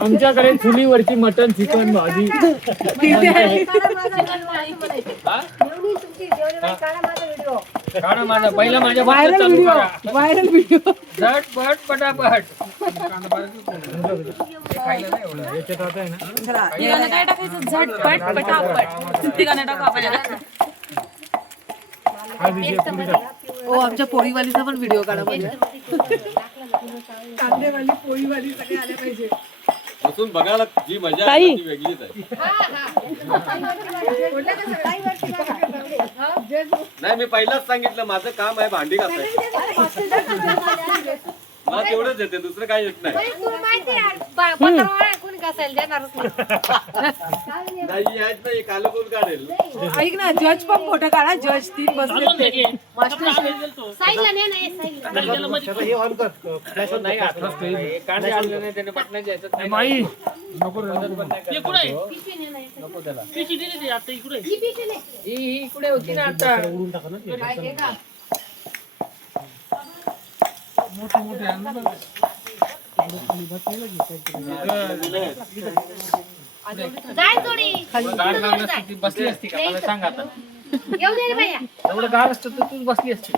आमच्याकडे चुलीवरची mutton chicken भाजी माझा पहिला माझ्या व्हायरल व्हिडिओ झटपट पटापट काय टाकायचं झटपट पटापट ते गाणं टाकू आपण. हो आमच्या पोळीवालीचा पण व्हिडिओ काढा पाहिजे. कांदेवाली पोळीवाली सगळे आले पाहिजे. बसून बघायला जी मजा आहे ती वेगळीच आहे. नाही मी पहिलाच सांगितलं माझं काम आहे भांडी घासायचं. मला तेवढंच येते दुसरं काही येत नाही. नाही यायच नाही काल कोण काढेल. ऐक ना जज पण फोटो काढा. जज तीन बसले इकडे होती ना आता बसली असती का मला सांग आता. एवढं गार असतं तर तू बसली असती.